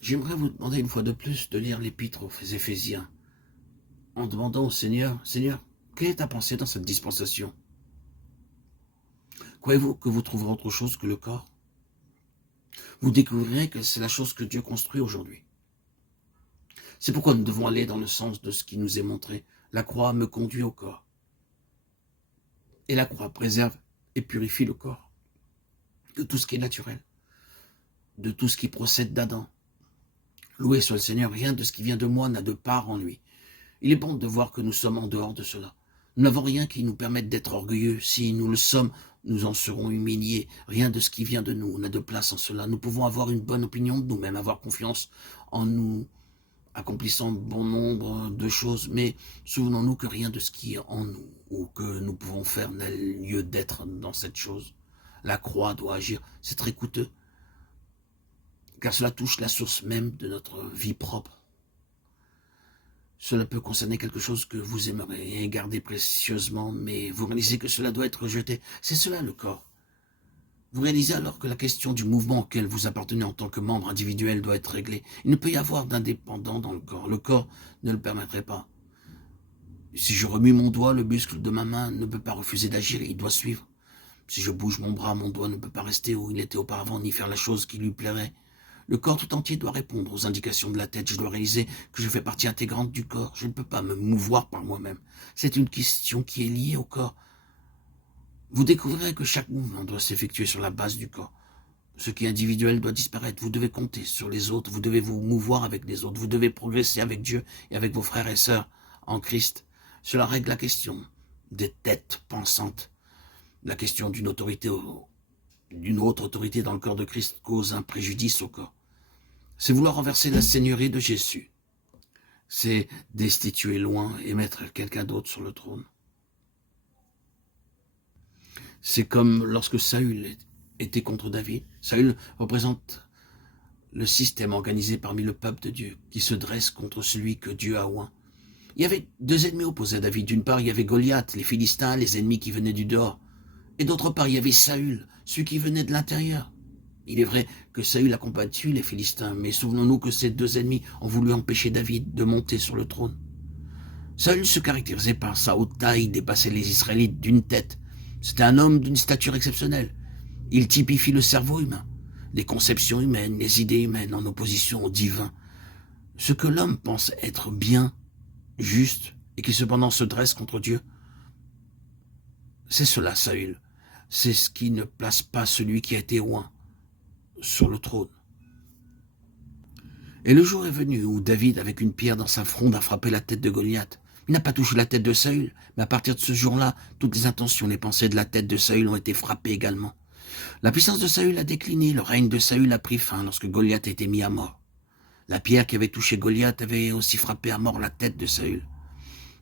J'aimerais vous demander une fois de plus de lire l'épître aux Éphésiens, en demandant au Seigneur, Seigneur, quelle est ta pensée dans cette dispensation? Croyez-vous que vous trouverez autre chose que le corps? Vous découvrirez que c'est la chose que Dieu construit aujourd'hui. C'est pourquoi nous devons aller dans le sens de ce qui nous est montré. La croix me conduit au corps. Et la croix préserve et purifie le corps de tout ce qui est naturel, de tout ce qui procède d'Adam. Loué soit le Seigneur, rien de ce qui vient de moi n'a de part en lui. Il est bon de voir que nous sommes en dehors de cela. Nous n'avons rien qui nous permette d'être orgueilleux. Si nous le sommes, nous en serons humiliés. Rien de ce qui vient de nous n'a de place en cela. Nous pouvons avoir une bonne opinion de nous-mêmes, avoir confiance en nous, accomplissant bon nombre de choses, mais souvenons-nous que rien de ce qui est en nous ou que nous pouvons faire n'a lieu d'être dans cette chose. La croix doit agir. C'est très coûteux, car cela touche la source même de notre vie propre. Cela peut concerner quelque chose que vous aimeriez garder précieusement, mais vous réalisez que cela doit être rejeté. C'est cela le corps. Vous réalisez alors que la question du mouvement auquel vous appartenez en tant que membre individuel doit être réglée. Il ne peut y avoir d'indépendant dans le corps. Le corps ne le permettrait pas. Si je remue mon doigt, le muscle de ma main ne peut pas refuser d'agir, il doit suivre. Si je bouge mon bras, mon doigt ne peut pas rester où il était auparavant, ni faire la chose qui lui plairait. Le corps tout entier doit répondre aux indications de la tête. Je dois réaliser que je fais partie intégrante du corps. Je ne peux pas me mouvoir par moi-même. C'est une question qui est liée au corps. Vous découvrirez que chaque mouvement doit s'effectuer sur la base du corps. Ce qui est individuel doit disparaître. Vous devez compter sur les autres. Vous devez vous mouvoir avec les autres. Vous devez progresser avec Dieu et avec vos frères et sœurs en Christ. Cela règle la question des têtes pensantes. La question d'une autorité, d'une autre autorité dans le corps de Christ cause un préjudice au corps. C'est vouloir renverser la seigneurie de Jésus. C'est destituer loin et mettre quelqu'un d'autre sur le trône. C'est comme lorsque Saül était contre David. Saül représente le système organisé parmi le peuple de Dieu qui se dresse contre celui que Dieu a oint. Il y avait deux ennemis opposés à David. D'une part, il y avait Goliath, les Philistins, les ennemis qui venaient du dehors. Et d'autre part, il y avait Saül, celui qui venait de l'intérieur. Il est vrai que Saül a combattu les Philistins, mais souvenons-nous que ces deux ennemis ont voulu empêcher David de monter sur le trône. Saül se caractérisait par sa haute taille, il dépassait les Israélites d'une tête. C'était un homme d'une stature exceptionnelle. Il typifie le cerveau humain, les conceptions humaines, les idées humaines en opposition au divin. Ce que l'homme pense être bien, juste, et qui cependant se dresse contre Dieu, c'est cela Saül. C'est ce qui ne place pas celui qui a été oint sur le trône. Et le jour est venu où David, avec une pierre dans sa fronde, a frappé la tête de Goliath. Il n'a pas touché la tête de Saül, mais à partir de ce jour-là, toutes les intentions, les pensées de la tête de Saül ont été frappées également. La puissance de Saül a décliné, le règne de Saül a pris fin lorsque Goliath a été mis à mort. La pierre qui avait touché Goliath avait aussi frappé à mort la tête de Saül.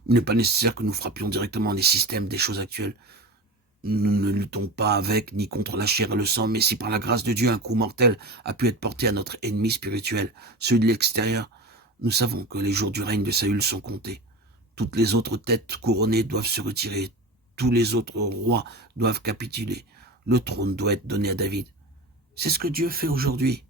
Il n'est pas nécessaire que nous frappions directement les systèmes des choses actuelles. Nous ne luttons pas avec ni contre la chair et le sang, mais si par la grâce de Dieu un coup mortel a pu être porté à notre ennemi spirituel, celui de l'extérieur, nous savons que les jours du règne de Saül sont comptés. Toutes les autres têtes couronnées doivent se retirer. Tous les autres rois doivent capituler. Le trône doit être donné à David. C'est ce que Dieu fait aujourd'hui.